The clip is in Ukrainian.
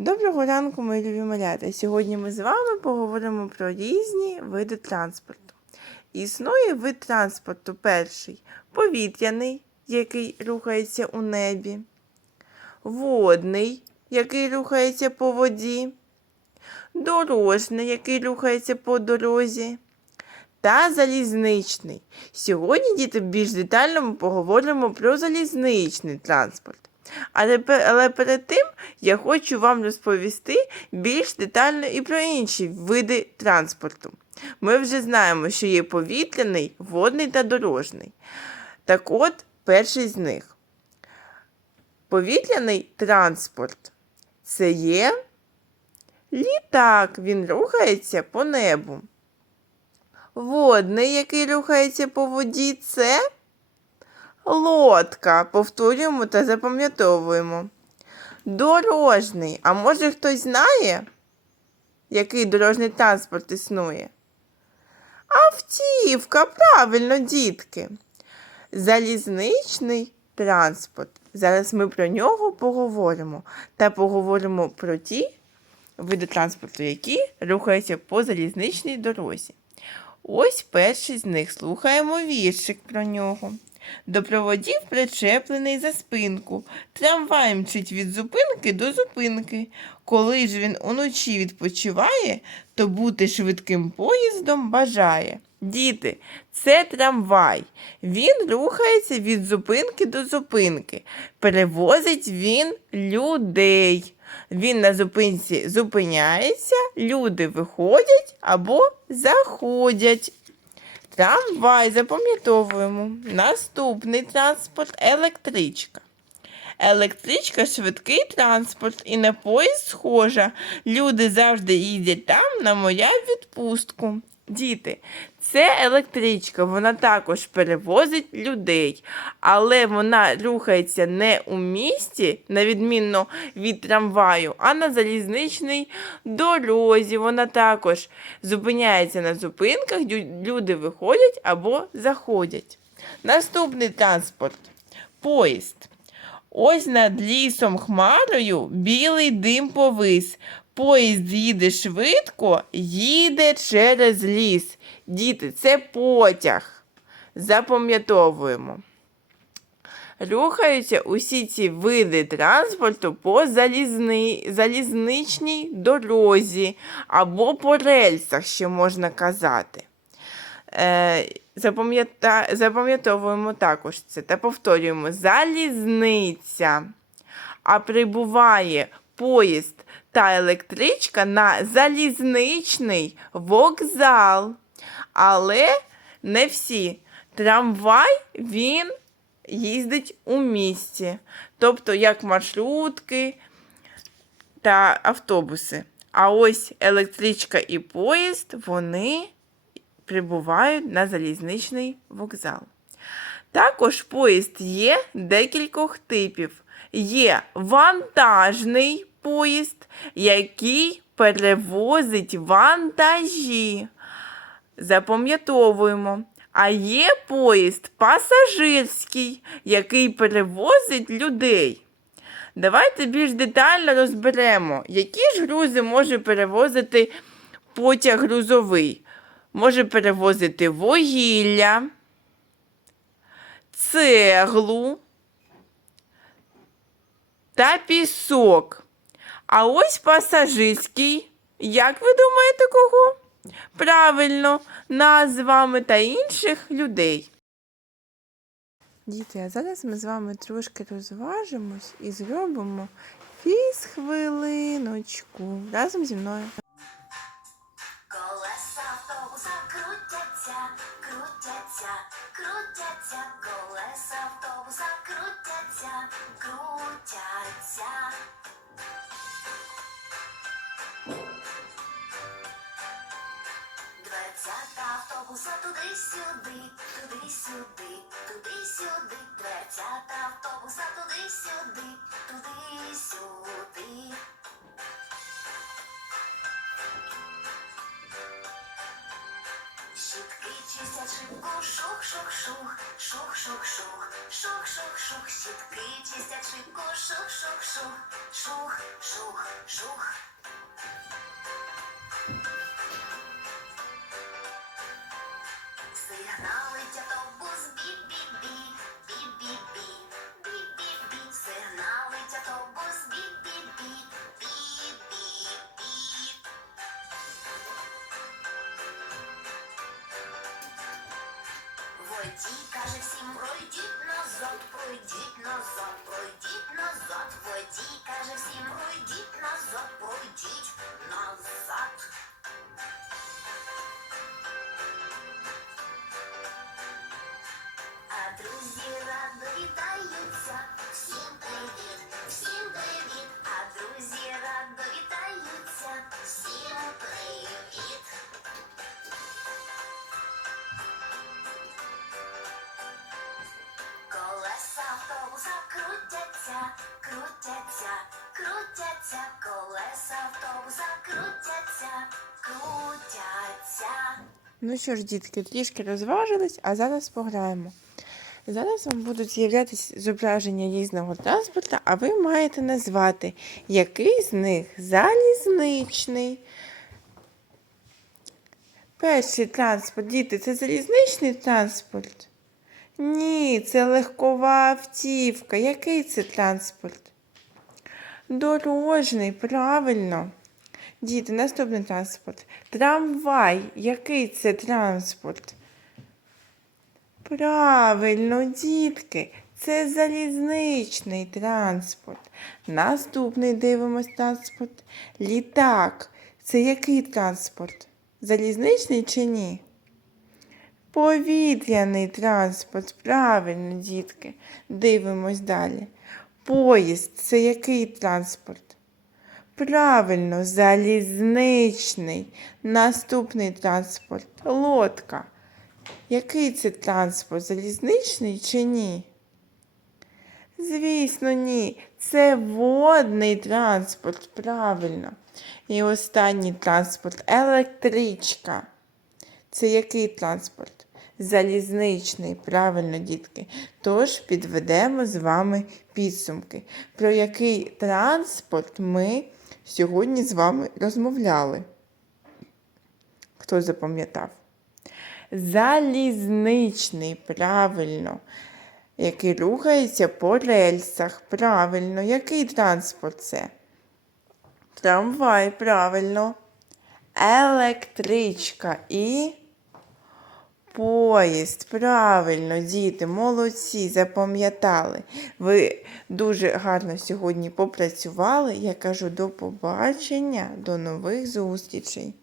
Доброго ранку, мої любі малята. Сьогодні ми з вами поговоримо про різні види транспорту. Існує вид транспорту перший повітряний, який рухається у небі, водний, який рухається по воді, дорожний, який рухається по дорозі, та залізничний. Сьогодні, діти, більш детально ми поговоримо про залізничний транспорт. Але, але перед тим я хочу вам розповісти більш детально і про інші види транспорту. Ми вже знаємо, що є повітряний, водний та дорожний. Так от, перший з них. Повітряний транспорт це є літак, він рухається по небу. Водний, який рухається по воді, це лодка. Повторюємо та запам'ятовуємо. Дорожний. А може хтось знає, який дорожній транспорт існує? Автівка, правильно, дітки. Залізничний транспорт. Зараз ми про нього поговоримо. Та поговоримо про ті види транспорту, які рухаються по залізничній дорозі. Ось перший з них. Слухаємо віршик про нього. До проводів причеплений за спинку. Трамвай мчить від зупинки до зупинки. Коли ж він уночі відпочиває, то бути швидким поїздом бажає. Діти, це трамвай. Він рухається від зупинки до зупинки. Перевозить він людей. Він на зупинці зупиняється, люди виходять або заходять. Трамвай запам'ятовуємо. Наступний транспорт електричка. Електричка швидкий транспорт і на поїзд схожа. Люди завжди їздять там на моя відпустку. Діти, це електричка, вона також перевозить людей, але вона рухається не у місті, на відмінно від трамваю, а на залізничній дорозі. Вона також зупиняється на зупинках, люди виходять або заходять. Наступний транспорт поїзд. Ось над лісом хмарою білий дим повис. Поїзд їде швидко, їде через ліс. Діти, це потяг. Запам'ятовуємо. Рухаються усі ці види транспорту по залізни... залізничній дорозі або по рельсах, ще можна казати. Е, запам'ята... Запам'ятовуємо також це та повторюємо залізниця. А прибуває поїзд та електричка на залізничний вокзал. Але не всі. Трамвай він їздить у місті, тобто як маршрутки та автобуси. А ось електричка і поїзд вони прибувають на залізничний вокзал. Також поїзд є декількох типів. Є вантажний поїзд, який перевозить вантажі. Запам'ятовуємо. А є поїзд пасажирський, який перевозить людей. Давайте більш детально розберемо, які ж грузи може перевозити потяг грузовий. Може перевозити вугілля, цеглу та пісок. А ось пасажирський. Як ви думаєте, кого? Правильно, нас з вами та інших людей. Діти, а зараз ми з вами трошки розважимось і зробимо фіз хвилиночку разом зі мною. Дверцята автобуса туди-сюди, туди-сюди, туди-сюди, дверцята автобуса туди-сюди, туди-сюди. Щітки чистять шибку, шух-шух-шух, шух-шух-шух, шух-шух-шух, щітки чистять шибку, шух-шух-шух, шух-шух-шух. Водій каже всім пройдіть назад, пройдіть назад, пройдіть назад. Водій каже всім пройдіть назад, пройдіть назад. Ну що ж, дітки, трішки розважились, а зараз пограємо. Зараз вам будуть з'являтися зображення різного транспорту, а ви маєте назвати, який з них залізничний. Перший транспорт, діти, це залізничний транспорт? Ні, це легкова автівка. Який це транспорт? Дорожний, правильно. Діти, наступний транспорт. Трамвай. Який це транспорт? Правильно, дітки, це залізничний транспорт. Наступний дивимось транспорт. Літак. Це який транспорт? Залізничний чи ні? Повітряний транспорт. Правильно, дітки. Дивимось далі. Поїзд це який транспорт? Правильно, залізничний. Наступний транспорт лодка. Який це транспорт? Залізничний чи ні? Звісно, ні. Це водний транспорт, правильно. І останній транспорт електричка. Це який транспорт? Залізничний, правильно, дітки. Тож підведемо з вами підсумки, про який транспорт ми сьогодні з вами розмовляли. Хто запам'ятав? Залізничний, правильно. Який рухається по рельсах. Правильно. Який транспорт це? Трамвай, правильно. Електричка і поїзд. Правильно, діти, молодці, запам'ятали. Ви дуже гарно сьогодні попрацювали. Я кажу до побачення, до нових зустрічей.